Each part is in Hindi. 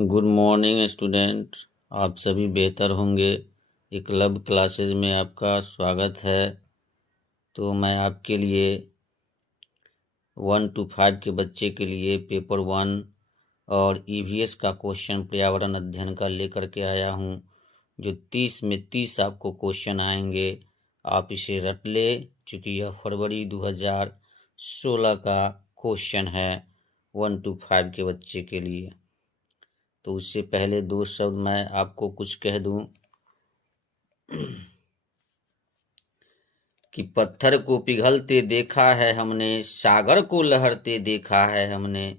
Good morning student. आप सभी बेहतर होंगे। एकलव्य क्लासेस में आपका स्वागत है। तो मैं आपके लिए 1 to 5 के बच्चे के लिए पेपर 1 और ईवीएस का क्वेश्चन पर्यावरण अध्ययन का लेकर के आया हूँ, जो 30 में 30 आपको क्वेश्चन आएंगे। आप इसे रट ले, क्योंकि यह फरवरी 2016 का क्वेश्चन है 1 to 5 के बच्चे के लिए। तो उससे पहले 2 शब्द मैं आपको कुछ कह दूं कि पत्थर को पिघलते देखा है हमने, सागर को लहरते देखा है हमने,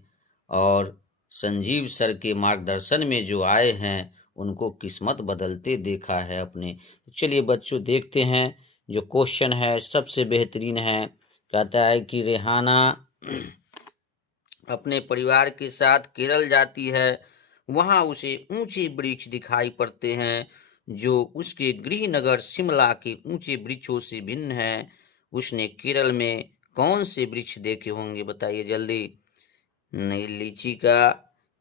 और संजीव सर के मार्गदर्शन में जो आए हैं उनको किस्मत बदलते देखा है अपने। तो चलिए बच्चों, देखते हैं जो क्वेश्चन है सबसे बेहतरीन है। कहता है कि रेहाना अपने परिवार के साथ केरल जाती है। वहां उसे ऊंचे वृक्ष दिखाई पड़ते हैं जो उसके गृह नगर शिमला के ऊंचे वृक्षों से भिन्न है। उसने केरल में कौन से वृक्ष देखे होंगे, बताइए जल्दी। नहीं लीची का,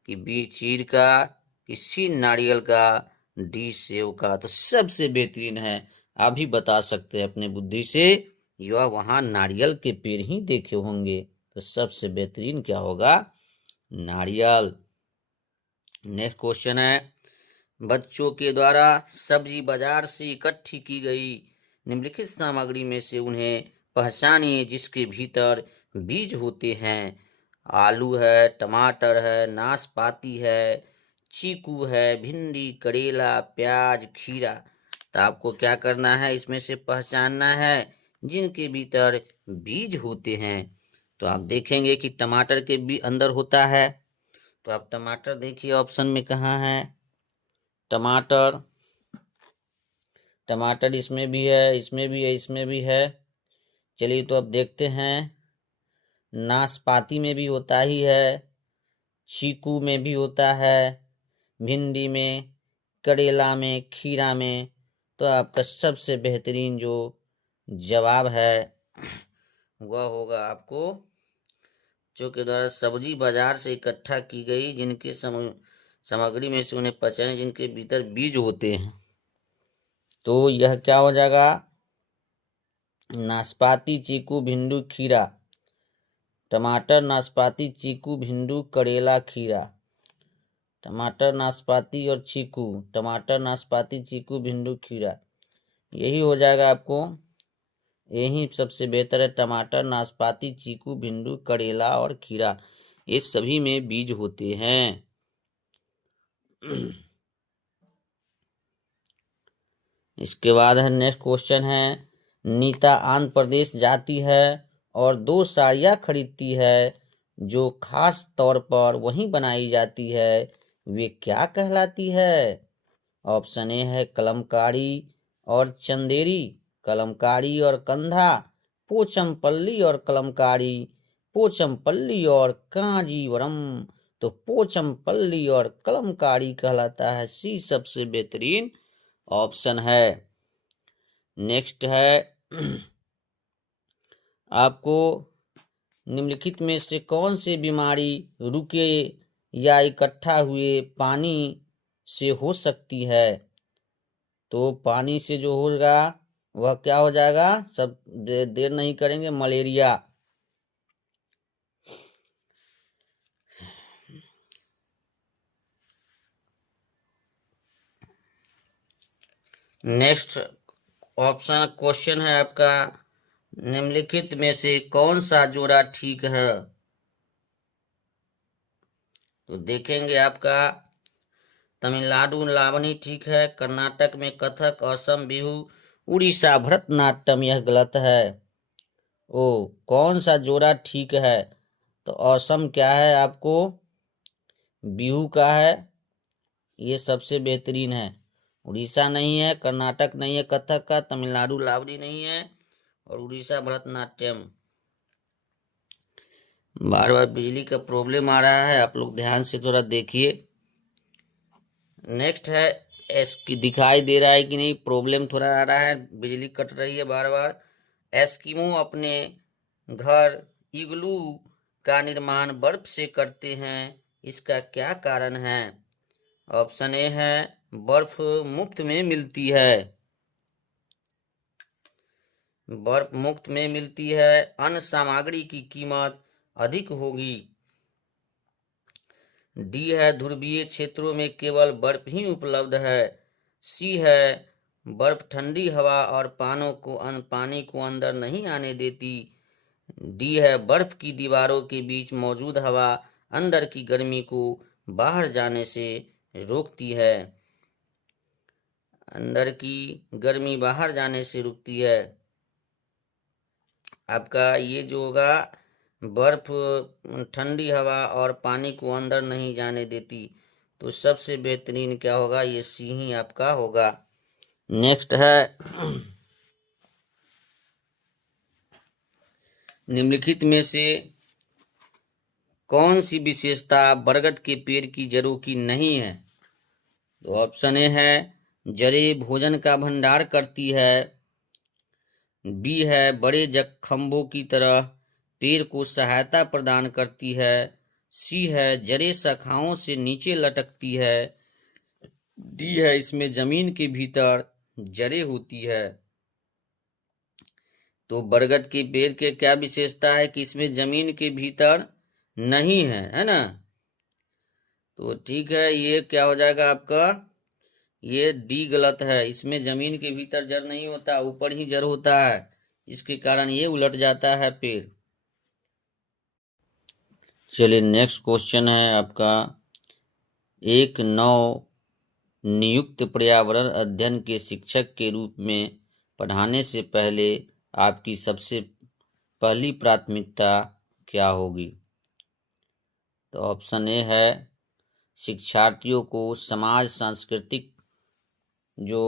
कि बी चीड़ का, कि सी नारियल का, डी सेव का। तो सबसे बेहतरीन है, आप भी बता सकते हैं अपने बुद्धि से, यह वहां नारियल के पेड़ ही देखे होंगे। तो सबसे बेहतरीन क्या होगा? नारियल। नेक्स्ट क्वेश्चन है, बच्चों के द्वारा सब्जी बाजार से इकट्ठी की गई निम्नलिखित सामग्री में से उन्हें पहचानिए जिसके भीतर बीज होते हैं। आलू है, टमाटर है, नाशपाती है, चीकू है, भिंडी, करेला, प्याज, खीरा। तो आपको क्या करना है, इसमें से पहचानना है जिनके भीतर बीज होते हैं। तो आप देखेंगे कि टमाटर के भी अंदर होता है। तो आप टमाटर देखिए ऑप्शन में कहाँ है। टमाटर टमाटर इसमें भी है, इसमें भी है, इसमें भी है। चलिए तो अब देखते हैं। नाशपाती में भी होता ही है, चीकू में भी होता है, भिंडी में, करेला में, खीरा में। तो आपका सबसे बेहतरीन जो जवाब है वह होगा आपको जो के द्वारा सब्जी बाजार से इकट्ठा की गई जिनके सामग्री में से उन्हें पहचाने जिनके भीतर बीज होते हैं। तो यह क्या हो जाएगा? नाशपाती, चीकू, भिंडी, खीरा। टमाटर, नाशपाती, चीकू, भिंडी, करेला, खीरा। टमाटर, नाशपाती और चीकू, टमाटर, नाशपाती, चीकू, भिंडी, खीरा। यही हो जाएगा आपको, यही सबसे बेहतर है। टमाटर, नाशपाती, चीकू, भिंडी, करेला और खीरा, ये सभी में बीज होते हैं। इसके बाद है नेक्स्ट क्वेश्चन है, नीता आंध्र प्रदेश जाती है और 2 साड़ियाँ खरीदती है जो खास तौर पर वहीं बनाई जाती है, वे क्या कहलाती है? ऑप्शन ए है कलमकारी और चंदेरी, कलमकारी और कंधा, पोचमपल्ली और कलमकारी, पोचमपल्ली और कांजीवरम। तो पोचमपल्ली और कलमकारी कहलाता है। सी सबसे बेहतरीन ऑप्शन है। नेक्स्ट है, आपको निम्नलिखित में से कौन सी बीमारी रुके या इकट्ठा हुए पानी से हो सकती है? तो पानी से जो होगा वह क्या हो जाएगा? सब देर नहीं करेंगे, मलेरिया। नेक्स्ट ऑप्शन क्वेश्चन है आपका, निम्नलिखित में से कौन सा जोड़ा ठीक है? तो देखेंगे आपका तमिलनाडु लावनी ठीक है, कर्नाटक में कथक, असम बिहू, उड़ीसा भरतनाट्यम यह गलत है। ओ, कौन सा जोड़ा ठीक है? तो असम क्या है आपको? बिहू का है, ये सबसे बेहतरीन है। उड़ीसा नहीं है, कर्नाटक नहीं है कथक का, तमिलनाडु लावनी नहीं है, और उड़ीसा भरतनाट्यम। बार बार बिजली का प्रॉब्लम आ रहा है, आप लोग ध्यान से थोड़ा देखिए। नेक्स्ट है, एस्की दिखाई दे रहा है कि नहीं? प्रॉब्लम थोड़ा आ रहा है, बिजली कट रही है बार बार। एस्किमो अपने घर इग्लू का निर्माण बर्फ से करते हैं, इसका क्या कारण है? ऑप्शन ए है बर्फ मुफ्त में मिलती है। बर्फ मुफ्त में मिलती है, अन्य सामग्री की कीमत अधिक होगी। डी है ध्रुवीय क्षेत्रों में केवल बर्फ ही उपलब्ध है। सी है बर्फ ठंडी हवा और पानी को अंदर नहीं आने देती। डी है बर्फ की दीवारों के बीच मौजूद हवा अंदर की गर्मी को बाहर जाने से रोकती है। अंदर की गर्मी बाहर जाने से रुकती है। आपका ये जो होगा बर्फ ठंडी हवा और पानी को अंदर नहीं जाने देती, तो सबसे बेहतरीन क्या होगा, ये सी ही आपका होगा। नेक्स्ट है निम्नलिखित में से कौन सी विशेषता बरगद के पेड़ की जड़ों की नहीं है। तो ऑप्शन ए है जड़ें भोजन का भंडार करती है। बी है बड़े खंभों की तरह पेड़ को सहायता प्रदान करती है। सी है जड़ें शाखाओं से नीचे लटकती है। डी है इसमें जमीन के भीतर जड़ें होती है। तो बरगद के पेड़ के क्या विशेषता है कि इसमें जमीन के भीतर नहीं है ना। तो ठीक है, ये क्या हो जाएगा आपका, ये डी गलत है। इसमें जमीन के भीतर जड़ नहीं होता, ऊपर ही जड़ होता है, इसके कारण ये उलट जाता है पेड़। चलिए नेक्स्ट क्वेश्चन है आपका, एक नव नियुक्त पर्यावरण अध्ययन के शिक्षक के रूप में पढ़ाने से पहले आपकी सबसे पहली प्राथमिकता क्या होगी। तो ऑप्शन ए है शिक्षार्थियों को समाज सांस्कृतिक जो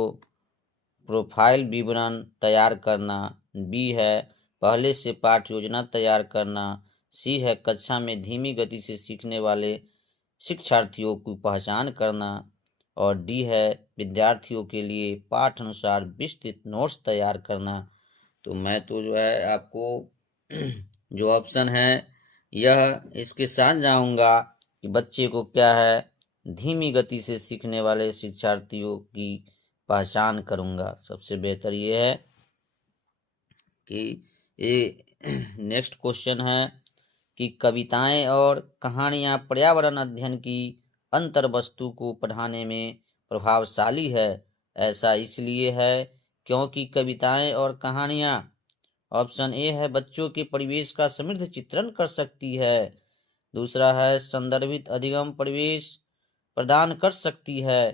प्रोफाइल विवरण तैयार करना। बी है पहले से पाठ योजना तैयार करना। सी है कक्षा में धीमी गति से सीखने वाले शिक्षार्थियों की पहचान करना। और डी है विद्यार्थियों के लिए पाठ अनुसार विस्तृत नोट्स तैयार करना। तो मैं तो जो है आपको जो ऑप्शन है यह इसके साथ जाऊंगा कि बच्चे को क्या है धीमी गति से सीखने वाले शिक्षार्थियों की पहचान करूंगा। सबसे बेहतर ये है कि ये नेक्स्ट क्वेश्चन है कि कविताएं और कहानियां पर्यावरण अध्ययन की अंतर वस्तु को पढ़ाने में प्रभावशाली है। ऐसा इसलिए है क्योंकि कविताएं और कहानियां, ऑप्शन ए है बच्चों के परिवेश का समृद्ध चित्रण कर सकती है। दूसरा है संदर्भित अधिगम परिवेश प्रदान कर सकती है।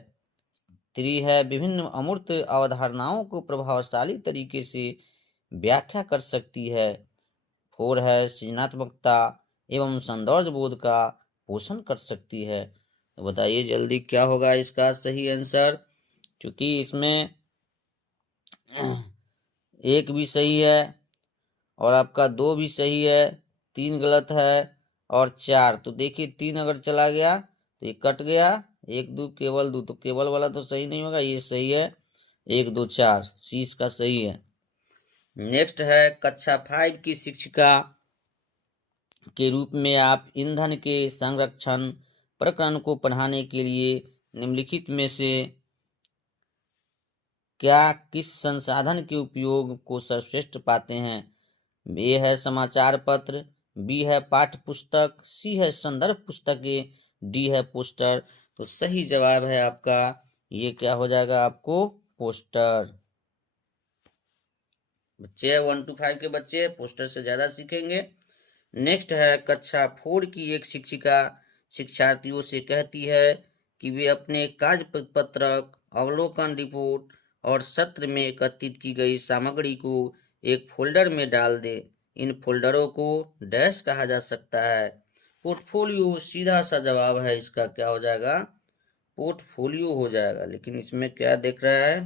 त्री है विभिन्न अमूर्त अवधारणाओं को प्रभावशाली तरीके से व्याख्या कर सकती है। फोर है सृजनात्मकता एवं सौंदर्य बोध का पोषण कर सकती है। तो बताइए जल्दी क्या होगा इसका सही आंसर, क्योंकि इसमें एक भी सही है और आपका दो भी सही है, तीन गलत है और चार। तो देखिए तीन अगर चला गया तो ये कट गया, एक दो केवल दो, तो केवल वाला तो सही नहीं होगा, ये सही है। एक दो चार सी इसका सही है। नेक्स्ट है कक्षा 5 की शिक्षिका के रूप में आप ईंधन के संरक्षण प्रकरण को पढ़ाने के लिए निम्नलिखित में से क्या किस संसाधन के उपयोग को सर्वश्रेष्ठ पाते हैं। ए है समाचार पत्र, बी है पाठ्य पुस्तक, सी है संदर्भ पुस्तकें, डी है पोस्टर। तो सही जवाब है आपका ये क्या हो जाएगा आपको पोस्टर। बच्चे 1 to 5 के बच्चे पोस्टर से ज्यादा सीखेंगे। नेक्स्ट है कक्षा 4 की एक शिक्षिका शिक्षार्थियों से कहती है कि वे अपने कार्य पत्रक, अवलोकन रिपोर्ट और सत्र में एकत्रित की गई सामग्री को एक फोल्डर में डाल दे। इन फोल्डरों को डैश कहा जा सकता है। पोर्टफोलियो सीधा सा जवाब है इसका, क्या हो जाएगा पोर्टफोलियो हो जाएगा। लेकिन इसमें क्या देख रहा है,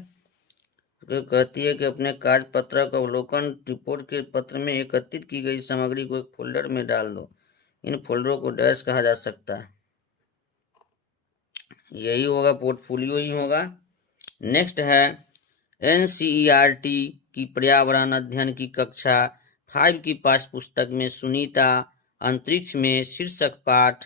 तो कहती है कि अपने कार्य पत्रक, अवलोकन रिपोर्ट के पत्र में एकत्रित की गई सामग्री को एक फोल्डर में डाल दो। इन फोल्डरों को डैश कहा जा सकता है, यही होगा पोर्टफोलियो ही होगा। नेक्स्ट है एनसीईआरटी की पर्यावरण अध्ययन की कक्षा 5 की पाठ्य पुस्तक में सुनीता अंतरिक्ष में शीर्षक पाठ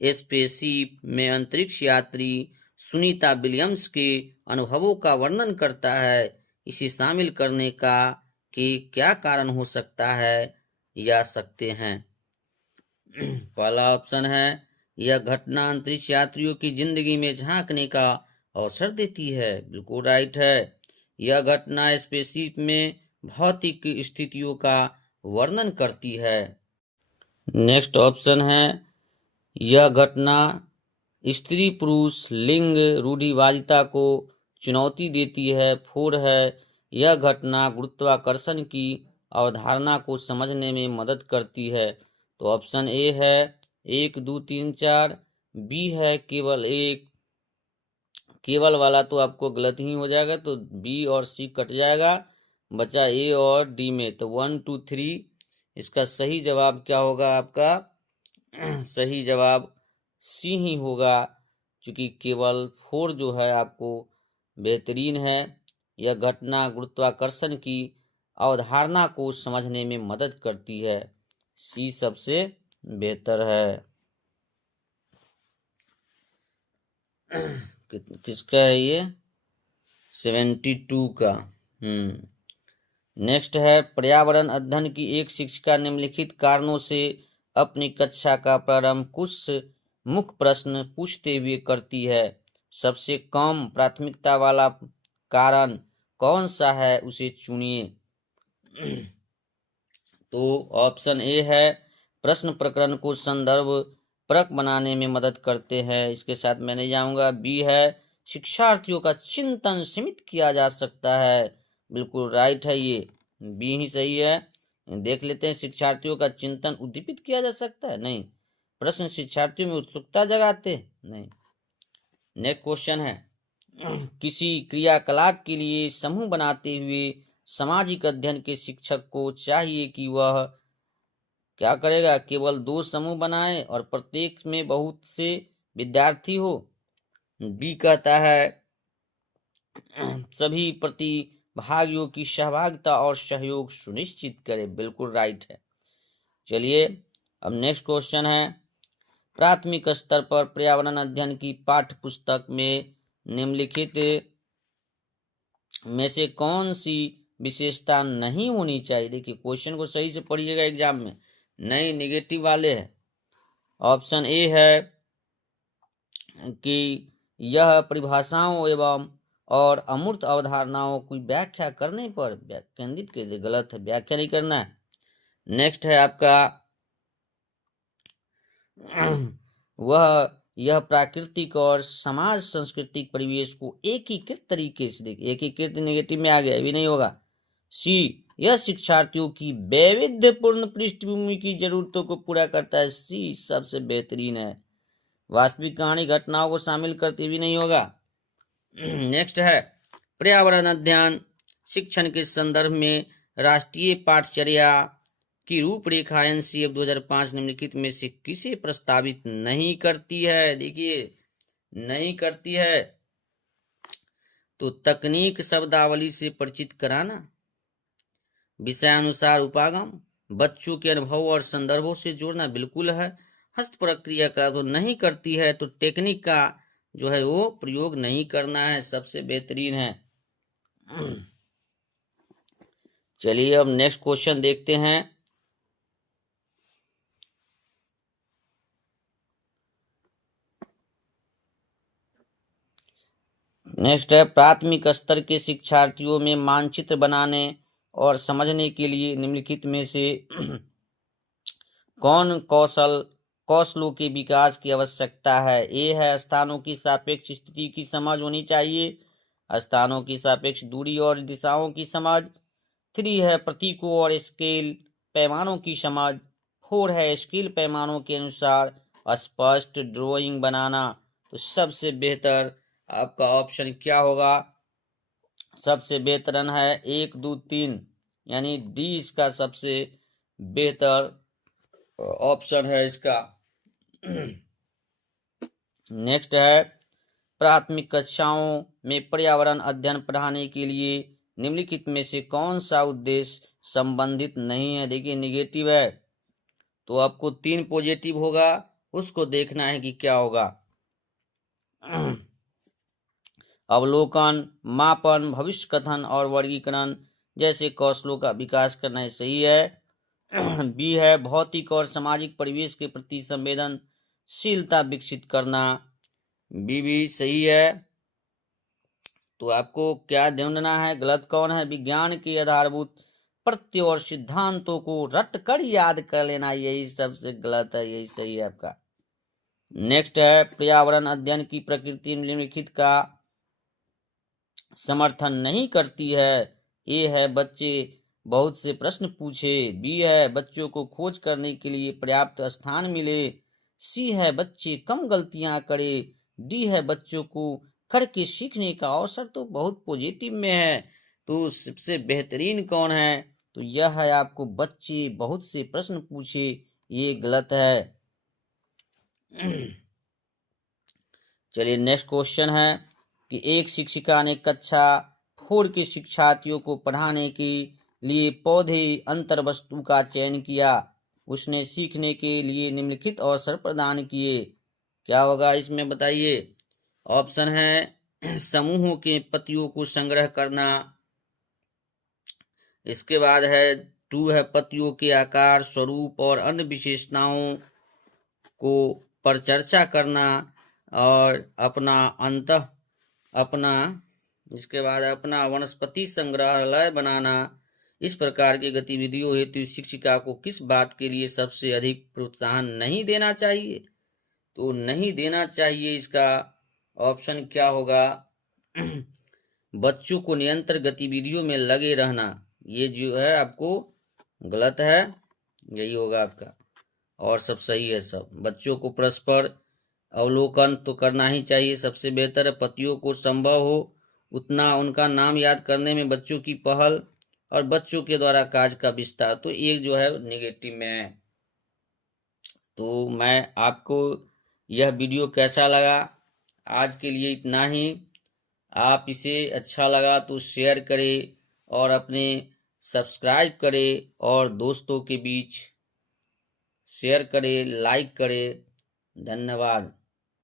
स्पेसशिप में अंतरिक्ष यात्री सुनीता विलियम्स के अनुभवों का वर्णन करता है। इसे शामिल करने का कि क्या कारण हो सकता है या सकते हैं। पहला ऑप्शन है, यह घटना अंतरिक्ष यात्रियों की जिंदगी में झांकने का अवसर देती है। बिल्कुल राइट है। यह घटना स्पेसशिप में भौतिक स्थितियों का वर्णन करती है। नेक्स्ट ऑप्शन है, यह घटना स्त्री पुरुष लिंग रूढ़िवादिता को चुनौती देती है। 4 है, यह घटना गुरुत्वाकर्षण की अवधारणा को समझने में मदद करती है। तो ऑप्शन ए है 1 2 3 4, बी है केवल एक। केवल वाला तो आपको गलत ही हो जाएगा, तो बी और सी कट जाएगा, बचा ए और डी में। तो 1 2 3 इसका सही जवाब क्या होगा आपका? सही जवाब सी ही होगा, क्योंकि केवल 4 जो है आपको बेहतरीन है। यह घटना गुरुत्वाकर्षण की अवधारणा को समझने में मदद करती है। सी सबसे बेहतर है। किसका है ये? 72 का। नेक्स्ट है, पर्यावरण अध्ययन की एक शिक्षिका निम्नलिखित कारणों से अपनी कक्षा का प्रारंभ कुछ मुख्य प्रश्न पूछते हुए करती है। सबसे कम प्राथमिकता वाला कारण कौन सा है, उसे चुनिए। तो ऑप्शन ए है, प्रश्न प्रकरण को संदर्भ परक बनाने में मदद करते हैं। इसके साथ मैं नहीं जाऊंगा। बी है, शिक्षार्थियों का चिंतन सीमित किया जा सकता है। बिल्कुल राइट है, ये बी ही सही है। देख लेते हैं, शिक्षार्थियों का चिंतन उद्दीपित किया जा सकता है? नहीं। प्रश्न शिक्षार्थियों में उत्सुकता जगाते? नहीं। नेक्स्ट क्वेश्चन है, किसी क्रियाकलाप के लिए समूह बनाते हुए सामाजिक अध्ययन के शिक्षक को चाहिए कि वह क्या करेगा? केवल 2 समूह बनाए और प्रत्येक में बहुत से विद्यार्थी हो। बी कहता है सभी प्रतिभागियों की सहभागिता और सहयोग सुनिश्चित करे। बिल्कुल राइट है। चलिए अब नेक्स्ट क्वेश्चन है, प्राथमिक स्तर पर पर्यावरण अध्ययन की पाठ्य पुस्तक में निम्नलिखित में से कौन सी विशेषता नहीं होनी चाहिए? देखिए क्वेश्चन को सही से पढ़िएगा एग्जाम में, नहीं नेगेटिव वाले हैं। ऑप्शन ए है कि यह परिभाषाओं एवं और अमूर्त अवधारणाओं की व्याख्या करने पर केंद्रित कर दे। गलत है, व्याख्या नहीं करना है। नेक्स्ट है आपका वह यह प्राकृतिक और समाज सांस्कृतिक परिवेश को एकीकृत तरीके से देखे। एकीकृत नेगेटिव में आ गया, भी नहीं होगा। सी, यह शिक्षार्थियों की वैविध्यपूर्ण पृष्ठभूमि की जरूरतों को पूरा करता है। सी सबसे बेहतरीन है। वास्तविक कहानी घटनाओं को शामिल करते भी नहीं होगा। नेक्स्ट है, पर्यावरण अध्ययन शिक्षण के संदर्भ में राष्ट्रीय पाठचर्या की रूपरेखा एनसीएफ 2005 निम्नलिखित में से किसे प्रस्तावित नहीं करती है? देखिए नहीं करती है तो तकनीक शब्दावली से परिचित कराना, विषयानुसार उपागम, बच्चों के अनुभव और संदर्भों से जोड़ना बिल्कुल है। हस्त प्रक्रिया का तो नहीं करती है, तो टेक्निक का जो है वो प्रयोग नहीं करना है, सबसे बेहतरीन है। चलिए अब नेक्स्ट क्वेश्चन देखते हैं। नेक्स्ट है, प्राथमिक स्तर के शिक्षार्थियों में मानचित्र बनाने और समझने के लिए निम्नलिखित में से कौन कौशलों के विकास की आवश्यकता है? ए है, स्थानों की सापेक्ष स्थिति की समझ होनी चाहिए। स्थानों की सापेक्ष दूरी और दिशाओं की समझ। 3 है, प्रतीकों और स्केल पैमानों की समझ। 4 है, स्केल पैमानों के अनुसार स्पष्ट ड्राइंग बनाना। तो सबसे बेहतर आपका ऑप्शन क्या होगा? सबसे बेहतरन है 1 2 3, यानी डी इसका सबसे बेहतर ऑप्शन है इसका। नेक्स्ट है, प्राथमिक कक्षाओं में पर्यावरण अध्ययन पढ़ाने के लिए निम्नलिखित में से कौन सा उद्देश्य संबंधित नहीं है? देखिए निगेटिव है, तो आपको 3 पॉजिटिव होगा, उसको देखना है कि क्या होगा। अवलोकन, मापन, भविष्य कथन और वर्गीकरण जैसे कौशलों का विकास करना ही सही है। बी है भौतिक और सामाजिक परिवेश के प्रति संवेदनशीलता विकसित करना, बी भी सही है। तो आपको क्या ढूंढना है, गलत कौन है? विज्ञान के आधारभूत प्रत्यय और सिद्धांतों को रट कर याद कर लेना, यही सबसे गलत है, यही सही है आपका। नेक्स्ट है पर्यावरण अध्ययन की प्रकृति निम्नलिखित का समर्थन नहीं करती है। ए है बच्चे बहुत से प्रश्न पूछे, बी है बच्चों को खोज करने के लिए पर्याप्त स्थान मिले, सी है बच्चे कम गलतियां करे, डी है बच्चों को करके सीखने का अवसर। तो बहुत पॉजिटिव में है, तो सबसे बेहतरीन कौन है? तो यह है आपको बच्चे बहुत से प्रश्न पूछे, ये गलत है। चलिए नेक्स्ट क्वेश्चन है कि एक शिक्षिका ने कक्षा 4 के शिक्षार्थियों को पढ़ाने के लिए पौधे अंतर वस्तु का चयन किया। उसने सीखने के लिए निम्नलिखित अवसर प्रदान किए। क्या होगा इसमें बताइए? ऑप्शन है समूहों के पत्तियों को संग्रह करना, इसके बाद है 2 है पत्तियों के आकार, स्वरूप और अन्य विशेषताओं को पर चर्चा करना, और इसके बाद अपना वनस्पति संग्रहालय बनाना। इस प्रकार की गतिविधियों हेतु शिक्षिका को किस बात के लिए सबसे अधिक प्रोत्साहन नहीं देना चाहिए? तो नहीं देना चाहिए, इसका ऑप्शन क्या होगा? बच्चों को निरंतर गतिविधियों में लगे रहना, ये जो है आपको गलत है, यही होगा आपका। और सब सही है सब। बच्चों को परस्पर अवलोकन तो करना ही चाहिए, सबसे बेहतर है। पतियों को संभव हो उतना उनका नाम याद करने में बच्चों की पहल, और बच्चों के द्वारा कार्य का विस्तार, तो एक जो है नेगेटिव में है। तो मैं आपको यह वीडियो कैसा लगा? आज के लिए इतना ही। आप इसे अच्छा लगा तो शेयर करें और अपने सब्सक्राइब करें और दोस्तों के बीच शेयर करें, लाइक करें। धन्यवाद।